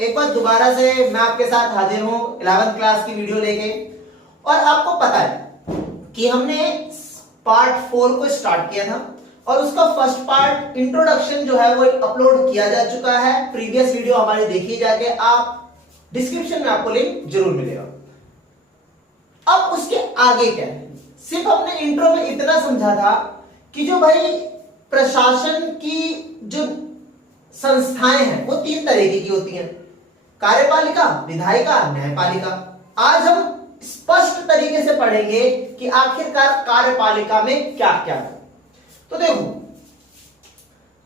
एक बार दोबारा से मैं आपके साथ हाजिर हूं 11th क्लास की वीडियो लेके। और आपको पता है कि हमने पार्ट 4 को स्टार्ट किया था और उसका फर्स्ट पार्ट इंट्रोडक्शन जो है वो अपलोड किया जा चुका है। प्रीवियस वीडियो हमारी देखी जाके आप डिस्क्रिप्शन में आपको लिंक जरूर मिलेगा। अब उसके आगे क्या है, सिर्फ हमने इंट्रो में इतना समझा था कि जो भाई प्रशासन की जो संस्थाएं हैं वो 3 तरीके की होती हैं, कार्यपालिका, विधायिका, न्यायपालिका। आज हम स्पष्ट तरीके से पढ़ेंगे कि आखिरकार कार्यपालिका में क्या क्या है। तो देखो,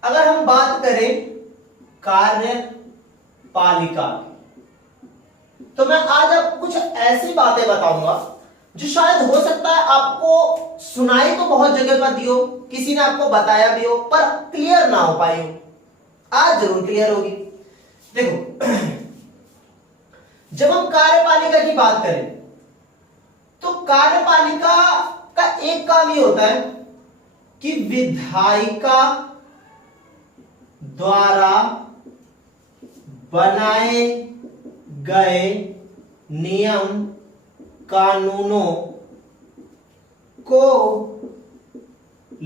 अगर हम बात करें कार्यपालिका, तो मैं आज आपको कुछ ऐसी बातें बताऊंगा जो शायद हो सकता है आपको सुनाई तो बहुत जगह पर दी हो, किसी ने आपको बताया भी हो, पर क्लियर ना हो पाई हो। आज जरूर क्लियर होगी। देखो, जब हम कार्यपालिका की बात करें तो कार्यपालिका का एक काम ये होता है कि विधायिका द्वारा बनाए गए नियम कानूनों को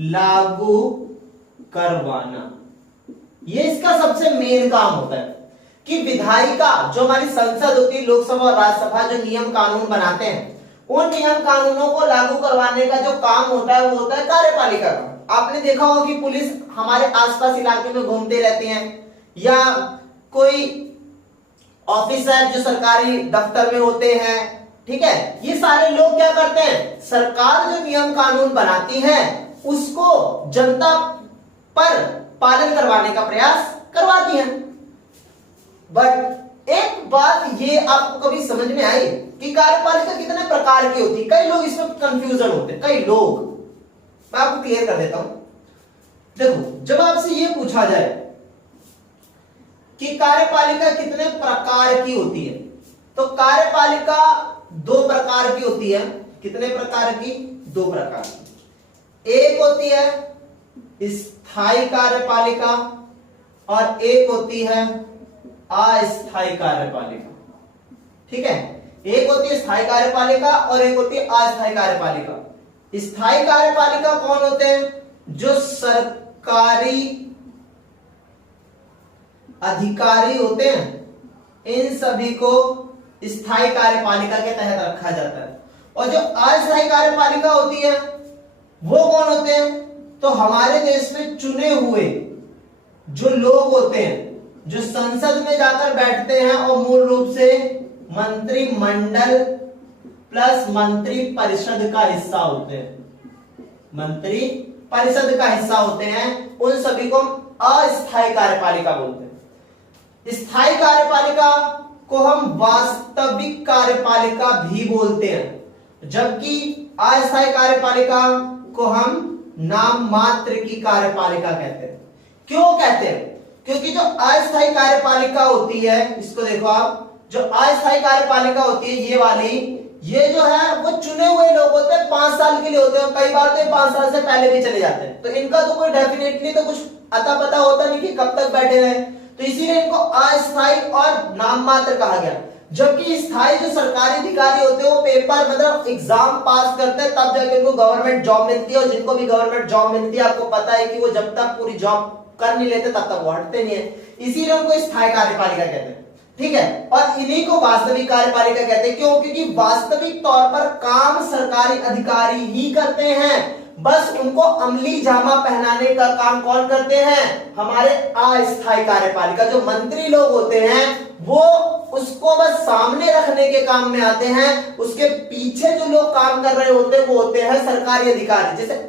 लागू करवाना। ये इसका सबसे मेन काम होता है कि विधायिका, जो हमारी संसद होती है, लोकसभा और राज्यसभा, जो नियम कानून बनाते हैं, उन नियम कानूनों को लागू करवाने का जो काम होता है वो होता है कार्यपालिका का। आपने देखा होगा कि पुलिस हमारे आसपास इलाके में घूमते रहते हैं, या कोई ऑफिसर जो सरकारी दफ्तर में होते हैं, ठीक है, ये सारे लोग क्या करते हैं, सरकार जो नियम कानून बनाती है उसको जनता पर पालन करवाने का प्रयास करवाती है। बट एक बात ये आपको कभी समझ में आई कि कार्यपालिका कितने प्रकार की होती है? कई लोग इसमें कंफ्यूजन होते हैं, कई लोग, मैं आपको क्लियर कर देता हूं। देखो, जब आपसे ये पूछा जाए कि कार्यपालिका कितने प्रकार की होती है, तो कार्यपालिका 2 प्रकार की होती है। कितने प्रकार की? 2 प्रकार की। एक होती है स्थायी कार्यपालिका और एक होती है अस्थायी कार्यपालिका। ठीक है, एक होती है स्थायी कार्यपालिका और एक होती है अस्थायी कार्यपालिका। स्थायी कार्यपालिका कौन होते हैं? जो सरकारी अधिकारी होते हैं, इन सभी को स्थायी कार्यपालिका के तहत रखा जाता है। और जो अस्थायी कार्यपालिका होती है वो कौन होते हैं? तो हमारे देश में चुने हुए जो लोग होते हैं, जो संसद में जाकर बैठते हैं और मूल रूप से मंत्रिमंडल प्लस मंत्री परिषद का हिस्सा होते हैं, मंत्री परिषद का हिस्सा होते हैं, उन सभी को अस्थायी कार्यपालिका बोलते हैं। स्थायी कार्यपालिका को हम वास्तविक कार्यपालिका भी बोलते हैं, जबकि अस्थायी कार्यपालिका को हम नाम मात्र की कार्यपालिका कहते हैं। क्यों कहते हैं? क्योंकि जो अस्थायी कार्यपालिका होती है, इसको देखो आप, जो अस्थायी कार्यपालिका होती है ये वाली, ये जो है वो चुने हुए लोग होते हैं, 5 साल के लिए होते हैं, कई बार तो 5 साल से पहले भी चले जाते हैं, तो इनका तो कोई डेफिनेटली तो कुछ अता पता होता नहीं कि कब तक बैठे रहे, तो इसीलिए इनको अस्थायी और नाम मात्र कहा गया। जबकि स्थायी जो सरकारी अधिकारी होते हैं वो पेपर मतलब एग्जाम पास करते हैं, तब जाके उनको गवर्नमेंट जॉब मिलती है, और जिनको भी गवर्नमेंट जॉब मिलती है आपको पता है कि वो जब तक पूरी जॉब कर नहीं लेते तब तक वो हटते नहीं है, इसीलिए उनको स्थायी कार्यपालिका कहते हैं। ठीक है, और इन्हीं को वास्तविक कार्यपालिका कहते हैं। क्यों? क्योंकि वास्तविक तौर पर काम सरकारी अधिकारी ही करते हैं, बस उनको अमली जामा पहनाने का काम कौन करते हैं? हमारे अस्थायी कार्यपालिका जो मंत्री लोग होते हैं वो उसको बस सामने रखने के काम में आते हैं, उसके पीछे जो लोग काम कर रहे होते हैं वो होते हैं सरकारी अधिकारी। जैसे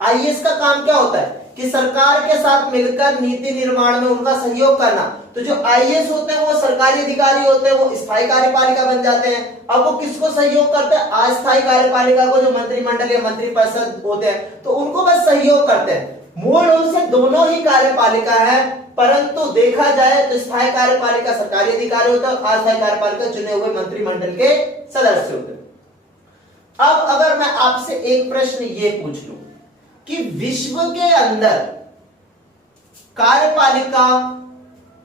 आईएएस का काम क्या होता है कि सरकार के साथ मिलकर नीति निर्माण में उनका सहयोग करना। तो जो आईएएस होते हैं वो सरकारी अधिकारी होते हैं, वो स्थायी कार्यपालिका बन जाते हैं। अब वो किसको सहयोग करते हैं? अस्थायी कार्यपालिका को, जो मंत्रिमंडल या मंत्री परिषद होते हैं, तो उनको बस सहयोग करते हैं। मूल रूप से दोनों ही कार्यपालिका है, परंतु देखा जाए तो स्थायी कार्यपालिका सरकारी अधिकारी होता है, अस्थायी कार्यपालिका चुने हुए मंत्रिमंडल के सदस्य होते हैं। अब अगर मैं आपसे एक प्रश्न ये पूछ लूं कि विश्व के अंदर कार्यपालिका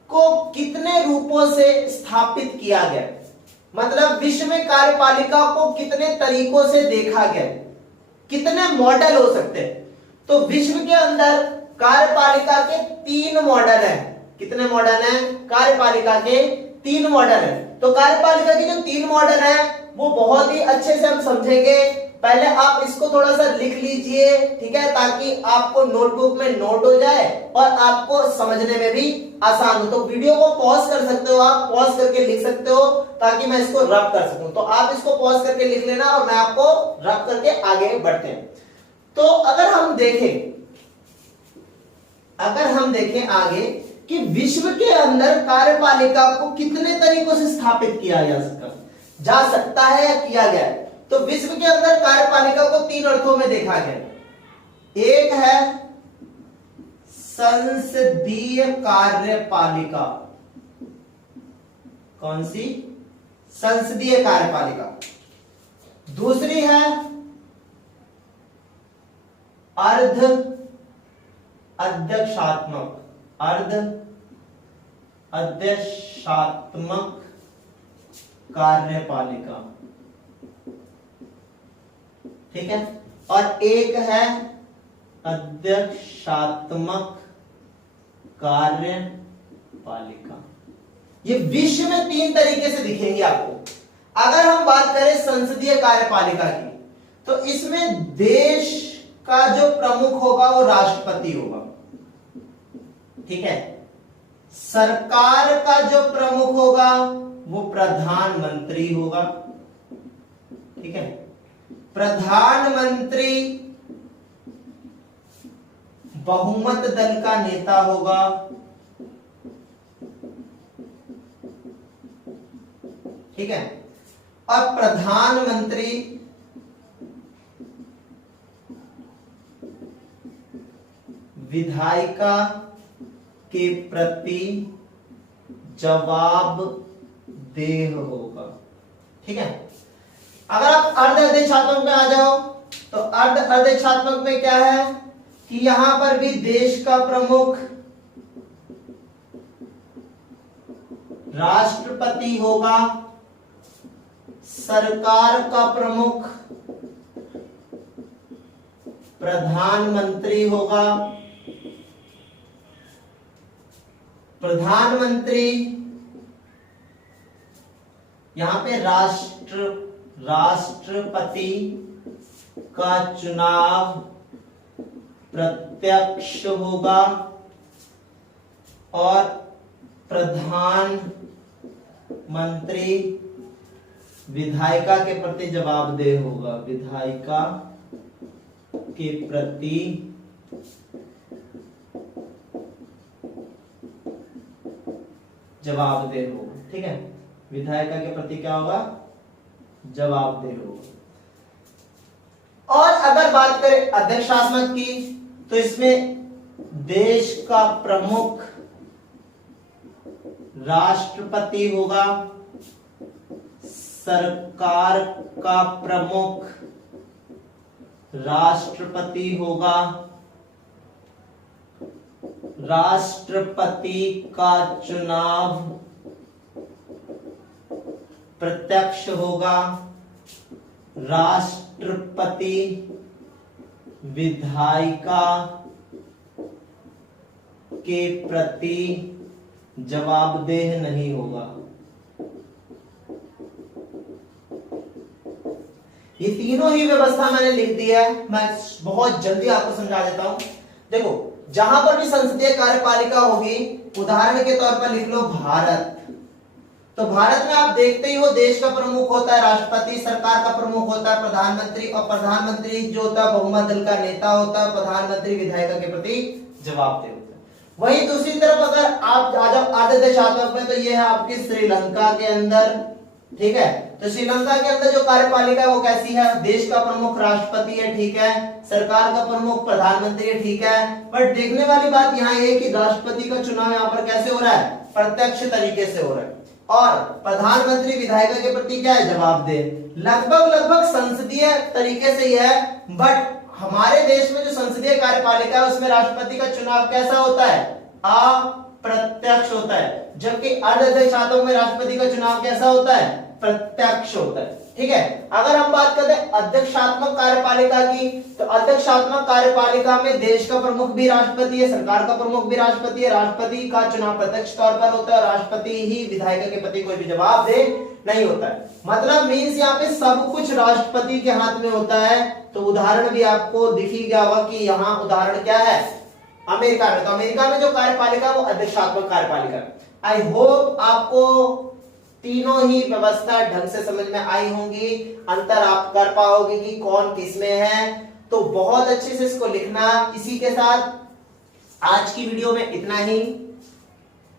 को कितने रूपों से स्थापित किया गया, मतलब विश्व में कार्यपालिका को कितने तरीकों से देखा गया, कितने मॉडल हो सकते हैं। तो विश्व के अंदर कार्यपालिका के 3 मॉडल हैं। कितने मॉडल हैं? कार्यपालिका के 3 मॉडल हैं। तो कार्यपालिका के जो 3 मॉडल हैं वो बहुत ही अच्छे से हम समझेंगे। पहले आप इसको थोड़ा सा लिख लीजिए, ठीक है, ताकि आपको नोटबुक में नोट हो जाए और आपको समझने में भी आसान हो। तो वीडियो को पॉज कर सकते हो, आप पॉज करके लिख सकते हो ताकि मैं इसको रब कर सकूं। तो आप इसको पॉज करके लिख लेना और मैं आपको रब करके आगे बढ़ते हैं। तो अगर हम देखें आगे कि विश्व के अंदर कार्यपालिका को कितने तरीकों से स्थापित किया जा सकता है या किया गया है, तो विश्व के अंदर कार्यपालिका को 3 अर्थों में देखा गया। एक है संसदीय कार्यपालिका। कौन सी? संसदीय कार्यपालिका। दूसरी है अर्ध अध्यक्षात्मक कार्यपालिका, ठीक है, और एक है अध्यक्षात्मक कार्यपालिका। ये विश्व में 3 तरीके से दिखेंगे आपको। अगर हम बात करें संसदीय कार्यपालिका की, तो इसमें देश का जो प्रमुख होगा वो राष्ट्रपति होगा, ठीक है। सरकार का जो प्रमुख होगा वो प्रधानमंत्री होगा, ठीक है। प्रधानमंत्री बहुमत दल का नेता होगा, ठीक है, और प्रधानमंत्री विधायिका के प्रति जवाबदेह होगा, ठीक है। अगर आप अर्ध अध्यक्षात्मक में आ जाओ तो अर्ध अध्यक्षात्मक में क्या है कि यहां पर भी देश का प्रमुख राष्ट्रपति होगा, सरकार का प्रमुख प्रधानमंत्री होगा, प्रधानमंत्री यहां पे राष्ट्रपति का चुनाव प्रत्यक्ष होगा और प्रधानमंत्री विधायिका के प्रति जवाबदेह होगा, विधायिका के प्रति जवाबदेह होगा, ठीक है। विधायिका के प्रति क्या होगा? जवाबदेह होगा। और अगर बात करें अध्यक्षात्मक की, तो इसमें देश का प्रमुख राष्ट्रपति होगा, सरकार का प्रमुख राष्ट्रपति होगा, राष्ट्रपति का चुनाव प्रत्यक्ष होगा, राष्ट्रपति विधायिका के प्रति जवाबदेह नहीं होगा। ये तीनों ही व्यवस्था मैंने लिख दी है, मैं बहुत जल्दी आपको समझा देता हूं। देखो, जहां पर भी संसदीय कार्यपालिका होगी, उदाहरण के तौर पर लिख लो भारत। तो भारत में आप देखते ही हो देश का प्रमुख होता है राष्ट्रपति, सरकार का प्रमुख होता है प्रधानमंत्री, और प्रधानमंत्री जो होता है बहुमत दल का नेता होता है, प्रधानमंत्री विधायिका के प्रति जवाबदेह होता है। वहीं दूसरी तरफ अगर आप आ जाओ अर्धदेशात्मक में, तो ये है आपकी श्रीलंका के अंदर, ठीक है। तो श्रीलंका के अंदर जो कार्यपालिका है वो कैसी है? देश का प्रमुख राष्ट्रपति है, ठीक है, सरकार का प्रमुख प्रधानमंत्री है, ठीक है। बट देखने वाली बात यहाँ है कि राष्ट्रपति का चुनाव यहाँ पर कैसे हो रहा है? प्रत्यक्ष तरीके से हो रहा है, और प्रधानमंत्री विधायिका के प्रति क्या है? जवाबदेह। लगभग संसदीय तरीके से ही है, बट हमारे देश में जो संसदीय कार्यपालिका है उसमें राष्ट्रपति का चुनाव कैसा होता है? प्रत्यक्ष होता है, जबकि अर्धअध्यक्षात्मक में राष्ट्रपति का चुनाव कैसा होता है? प्रत्यक्ष होता है। ठीक है, अगर हम बात करते हैं अध्यक्षात्मक कार्यपालिका की, तो अध्यक्षात्मक कार्यपालिका में देश का प्रमुख भी राष्ट्रपति है, सरकार का प्रमुख भी राष्ट्रपति है, राष्ट्रपति का चुनाव प्रत्यक्ष तौर पर होता है, राष्ट्रपति ही विधायिका के प्रति कोई भी जवाब दे नहीं होता है। मतलब मीन्स यहाँ पे सब कुछ राष्ट्रपति के हाथ में होता है। तो उदाहरण भी आपको दिख ही गया होगा कि यहाँ उदाहरण क्या है, अमेरिका में। तो अमेरिका में जो कार्यपालिका वो अध्यक्षात्मक कार्यपालिका। आई होप आपको तीनों ही व्यवस्था ढंग से समझ में आई होंगी, अंतर आप कर पाओगे कि कौन किस में है। तो बहुत अच्छे से इसको लिखना। इसी के साथ आज की वीडियो में इतना ही।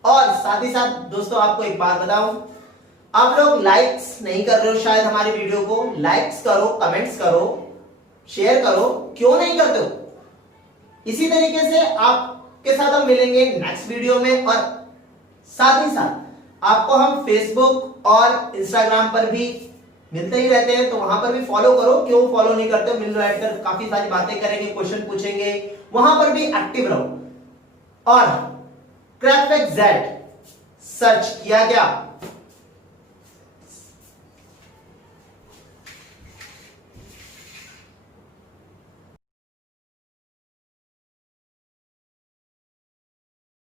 और साथ ही साथ दोस्तों आपको एक बात बताऊं, आप लोग लाइक्स नहीं कर रहे हो शायद हमारी वीडियो को। लाइक्स करो, कमेंट्स करो, शेयर करो, क्यों नहीं करते हो? इसी तरीके से आपके साथ हम मिलेंगे नेक्स्ट वीडियो में। और साथ ही साथ आपको हम फेसबुक और इंस्टाग्राम पर भी मिलते ही रहते हैं, तो वहां पर भी फॉलो करो। क्यों फॉलो नहीं करते हो? मिल लो, ऐड कर, काफी सारी बातें करेंगे, क्वेश्चन पूछेंगे, वहां पर भी एक्टिव रहो। और क्रैकफैक्ट Z सर्च किया गया